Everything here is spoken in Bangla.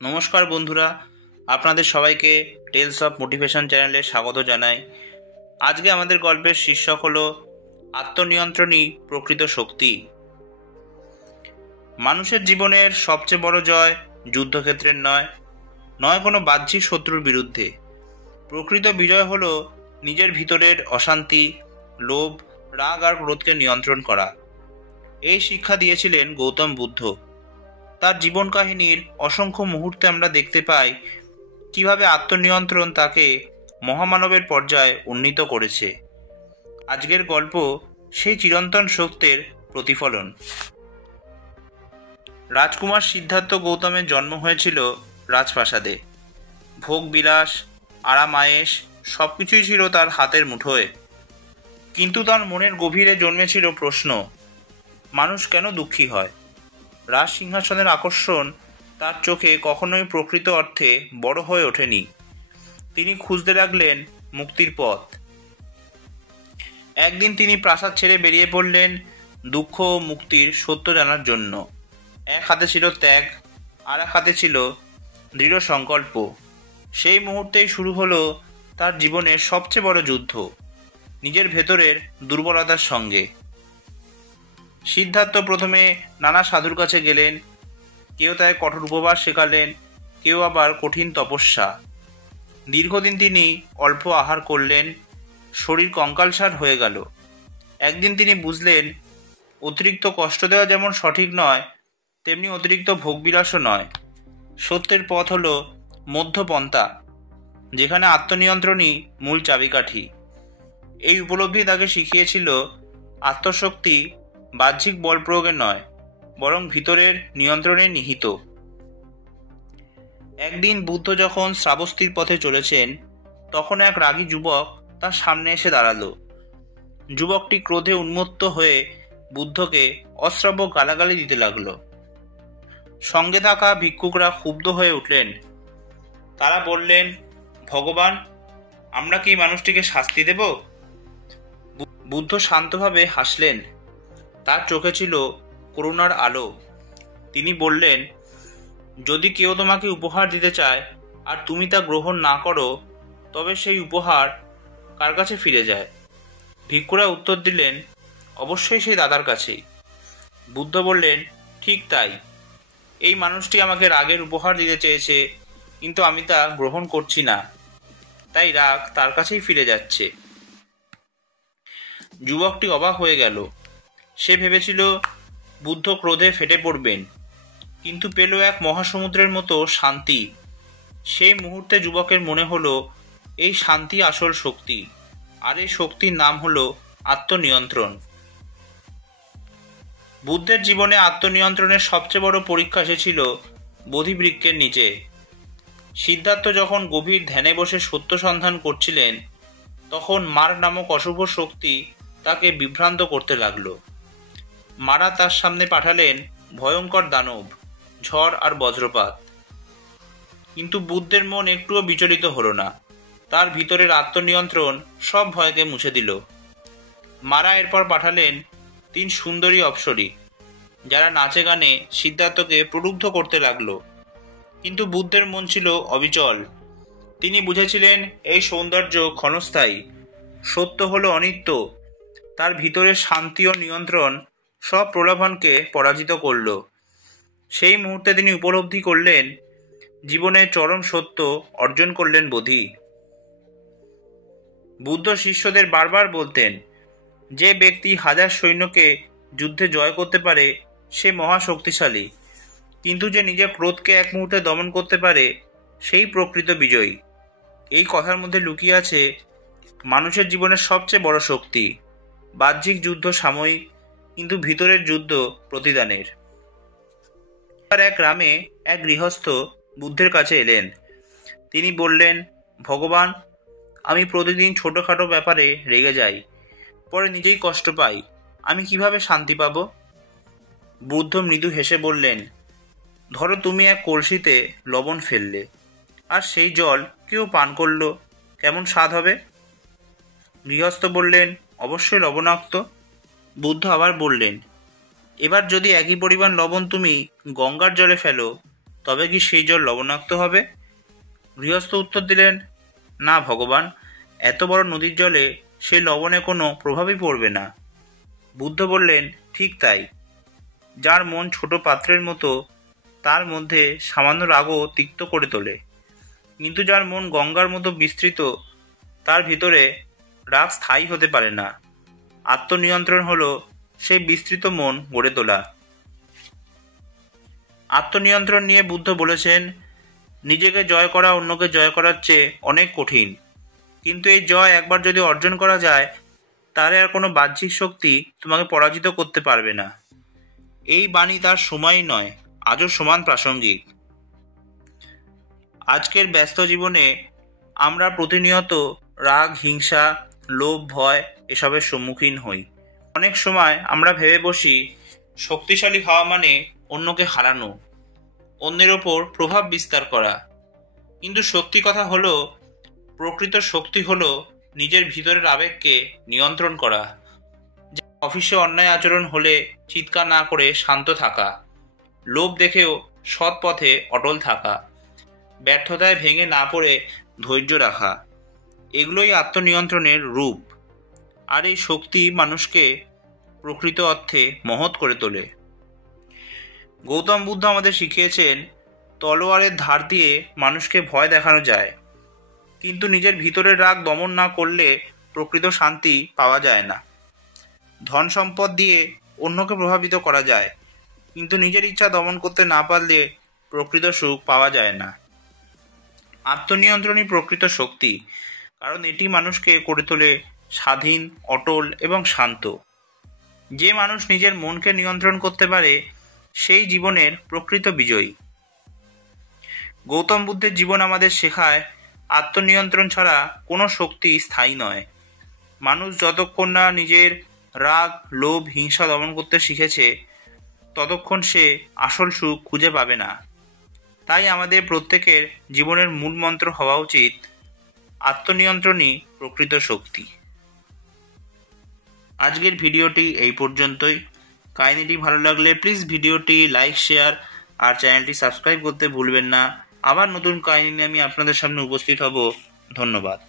নমস্কার বন্ধুরা, আপনাদের সবাইকে টেলস অফ মোটিভেশন চ্যানেলে স্বাগত জানাই। আজকে আমাদের গল্পের শীর্ষক হলো আত্মনিয়ন্ত্রণই প্রকৃত শক্তি। মানুষের জীবনের সবচেয়ে বড় জয় যুদ্ধক্ষেত্রের নয় কোনো বাহ্যিক শত্রুর বিরুদ্ধে। প্রকৃত বিজয় হলো নিজের ভিতরের অশান্তি, লোভ, রাগ আর ক্রোধকে নিয়ন্ত্রণ করা। এই শিক্ষা দিয়েছিলেন গৌতম বুদ্ধ। তার জীবন কাহিনীর অসংখ্য মুহূর্তে আমরা দেখতে পাই কিভাবে আত্মনিয়ন্ত্রণ তাকে মহামানবের পর্যায়ে উন্নীত করেছে। আজকের গল্প সেই চিরন্তন সত্যের প্রতিফলন। রাজকুমার সিদ্ধার্থ গৌতমের জন্ম হয়েছিল রাজপ্রাসাদে। ভোগ বিলাস, আরাম আয়েশ সবকিছুই ছিল তার হাতের মুঠোয়। কিন্তু তার মনের গভীরে জন্মেছিল প্রশ্ন, মানুষ কেন দুঃখী হয়? রাজ সিংহাসনের আকর্ষণ তার চোখে কখনোই প্রকৃত অর্থে বড় হয়ে ওঠেনি। তিনি খুঁজতে লাগলেন মুক্তির পথ। একদিন তিনি প্রাসাদ ছেড়ে বেরিয়ে পড়লেন দুঃখ ও মুক্তির সত্য জানার জন্য। এক হাতে ছিল ত্যাগ, আর এক হাতে ছিল দৃঢ় সংকল্প। সেই মুহূর্তেই শুরু হলো তার জীবনের সবচেয়ে বড় যুদ্ধ, নিজের ভেতরের দুর্বলতার সঙ্গে। সিদ্ধার্থ প্রথমে নানা সাধুর কাছে গেলেন। কেউ তাকে কঠোর উপবাস শেখালেন, কেউ আবার কঠিন তপস্যা। দীর্ঘদিন তিনি অল্প আহার করলেন, শরীর কঙ্কালসার হয়ে গেল। একদিন তিনি বুঝলেন, অতিরিক্ত কষ্ট দেওয়া যেমন সঠিক নয়, তেমনি অতিরিক্ত ভোগবিলাসও নয়। সত্যের পথ হলো মধ্যপন্থা, যেখানে আত্মনিয়ন্ত্রণই মূল চাবিকাঠি। এই উপলব্ধি তাকে শিখিয়েছিল আত্মশক্তি বাহ্যিক বল প্রয়োগে নয়, বরং ভিতরের নিয়ন্ত্রণে নিহিত। একদিন বুদ্ধ যখন শ্রাবস্তির পথে চলেছেন, তখন এক রাগী যুবক তার সামনে এসে দাঁড়ালো। যুবকটি ক্রোধে উন্মত্ত হয়ে বুদ্ধকে অশ্রাব্য গালাগালি দিতে লাগলো। সঙ্গে থাকা ভিক্ষুকরা ক্ষুব্ধ হয়ে উঠলেন। তারা বললেন, ভগবান, আমরা কি মানুষটিকে শাস্তি দেব? বুদ্ধ শান্তভাবে হাসলেন। তার চোখে ছিল করুণার আলো। তিনি বললেন, যদি কেউ তোমাকে উপহার দিতে চায় আর তুমি তা গ্রহণ না করো, তবে সেই উপহার কার কাছে ফিরে যায়? ভিক্ষুরা উত্তর দিলেন, অবশ্যই সেই দাদার কাছেই। বুদ্ধ বললেন, ঠিক তাই। এই মানুষটি আমাকে রাগের উপহার দিতে চেয়েছে, কিন্তু আমি তা গ্রহণ করছি না, তাই রাগ তার কাছেই ফিরে যাচ্ছে। যুবকটি অবাক হয়ে গেল। সে ভেবেছিল বুদ্ধ ক্রোধে ফেটে পড়বেন, কিন্তু পেল এক মহাসমুদ্রের মতো শান্তি। সেই মুহূর্তে যুবকের মনে হলো, এই শান্তি আসল শক্তি, আর এই শক্তির নাম হলো আত্মনিয়ন্ত্রণ। বুদ্ধের জীবনে আত্মনিয়ন্ত্রণের সবচেয়ে বড় পরীক্ষা এসেছিল বোধিবৃক্ষের নিচে। সিদ্ধার্থ যখন গভীর ধ্যানে বসে সত্য সন্ধান করছিলেন, তখন মার নামক অশুভ শক্তি তাকে বিভ্রান্ত করতে লাগলো। মারা তার সামনে পাঠালেন ভয়ঙ্কর দানব, ঝড় আর বজ্রপাত। কিন্তু বুদ্ধের মন একটুও বিচলিত হলো না। তার ভিতরের আত্মনিয়ন্ত্রণ সব ভয়কে মুছে দিল। মারা এরপর পাঠালেন 3 সুন্দরী অপ্সরী, যারা নাচে গানে সিদ্ধার্থকে প্রলুব্ধ করতে লাগলো। কিন্তু বুদ্ধের মন ছিল অবিচল। তিনি বুঝেছিলেন এই সৌন্দর্য ক্ষণস্থায়ী, সত্য হলো অনিত্য। তার ভিতরের শান্তি ও নিয়ন্ত্রণ সব প্রলোভনকে পরাজিত করল। সেই মুহূর্তে তিনি উপলব্ধি করলেন, জীবনের চরম সত্য অর্জন করলেন বোধি। বুদ্ধ শিষ্যদের বারবার বলতেন, যে ব্যক্তি 1000 সৈন্যকে যুদ্ধে জয় করতে পারে সে মহাশক্তিশালী, কিন্তু যে নিজের ক্রোধকে এক মুহূর্তে দমন করতে পারে সেই প্রকৃত বিজয়ী। এই কথার মধ্যে লুকিয়ে আছে মানুষের জীবনের সবচেয়ে বড় শক্তি। বাহ্যিক যুদ্ধ সাময়িক, কিন্তু ভিতরের যুদ্ধ প্রতিদানের। এক গ্রামে এক গৃহস্থ বুদ্ধের কাছে এলেন। তিনি বললেন, ভগবান, আমি প্রতিদিন ছোটখাটো ব্যাপারে রেগে যাই, পরে নিজেই কষ্ট পাই। আমি কিভাবে শান্তি পাব? বুদ্ধ মৃদু হেসে বললেন, ধরো তুমি এক কলসিতে লবণ ফেললে, আর সেই জল কেউ পান করলো, কেমন স্বাদ হবে? গৃহস্থ বললেন, অবশ্যই লবণাক্ত। বুদ্ধ আবার বললেন, এবার যদি একই পরিমাণ লবণ তুমি গঙ্গার জলে ফেলো, তবে কি সেই জল লবণাক্ত হবে? গৃহস্থ উত্তর দিলেন, না ভগবান, এত বড় নদীর জলে সেই লবণে কোনো প্রভাবই পড়বে না। বুদ্ধ বললেন, ঠিক তাই, যার মন ছোট পাত্রের মতো তার মধ্যে সামান্য রাগও তিক্ত করে তোলে, কিন্তু যার মন গঙ্গার মতো বিস্তৃত তার ভিতরে রাগ স্থায়ী হতে পারে না। আত্মনিয়ন্ত্রণ হলো সেই বিস্তৃত মন গড়ে তোলা। আত্মনিয়ন্ত্রণ নিয়ে বুদ্ধ বলেছেন, নিজেকে জয় করা অন্যকে জয় করার চেয়ে অনেক কঠিন, কিন্তু এই জয় একবার যদি অর্জন করা যায় তাহলে আর কোনো বাহ্যিক শক্তি তোমাকে পরাজিত করতে পারবে না। এই বাণী তার সময়ই নয়, আজও সমান প্রাসঙ্গিক। আজকের ব্যস্ত জীবনে আমরা প্রতিনিয়ত রাগ, হিংসা, লোভ, ভয় এসবের সম্মুখীন হই। অনেক সময় আমরা ভেবে বসি শক্তিশালী হওয়া মানে অন্যকে হারানো, অন্যের ওপর প্রভাব বিস্তার করা। কিন্তু সত্যি কথা হলো, প্রকৃত শক্তি হলো নিজের ভিতরের আবেগকে নিয়ন্ত্রণ করা। অফিসে অন্যায় আচরণ হলে চিৎকার না করে শান্ত থাকা, লোভ দেখেও সৎ পথে অটল থাকা, ব্যর্থতায় ভেঙে না পড়ে ধৈর্য রাখা, এগুলোই আত্মনিয়ন্ত্রণের রূপ। আর এই শক্তি মানুষকে প্রকৃত অর্থে মহৎ করে তোলে। গৌতম বুদ্ধ আমাদের শিখিয়েছেন, তলোয়ারের ধার দিয়ে মানুষকে ভয় দেখানো যায়, কিন্তু নিজের ভিতরের রাগ দমন না করলে প্রকৃত শান্তি পাওয়া যায় না। ধন সম্পদ দিয়ে অন্যকে প্রভাবিত করা যায়, কিন্তু নিজের ইচ্ছা দমন করতে না পারলে প্রকৃত সুখ পাওয়া যায় না। আত্মনিয়ন্ত্রণই প্রকৃত শক্তি, কারণ এটি মানুষকে করে তোলে স্বাধীন, অটল এবং শান্ত। যে মানুষ নিজের মনকে নিয়ন্ত্রণ করতে পারে সেই জীবনের প্রকৃত বিজয়ী। গৌতম বুদ্ধের জীবন আমাদের শেখায়, আত্মনিয়ন্ত্রণ ছাড়া কোনো শক্তি স্থায়ী নয়। মানুষ যতক্ষণ না নিজের রাগ, লোভ, হিংসা দমন করতে শিখেছে ততক্ষণ সে আসল সুখ খুঁজে পাবে না। তাই আমাদের প্রত্যেকের জীবনের মূল মন্ত্র হওয়া উচিত, আত্মনিয়ন্ত্রণই প্রকৃত শক্তি। আজকের ভিডিওটি এই পর্যন্তই। কাহিনীটি ভালো লাগলে প্লিজ ভিডিওটি লাইক, শেয়ার আর চ্যানেলটি সাবস্ক্রাইব করতে ভুলবেন না। আবার নতুন কাহিনী নিয়ে আমি আপনাদের সামনে উপস্থিত হব। ধন্যবাদ।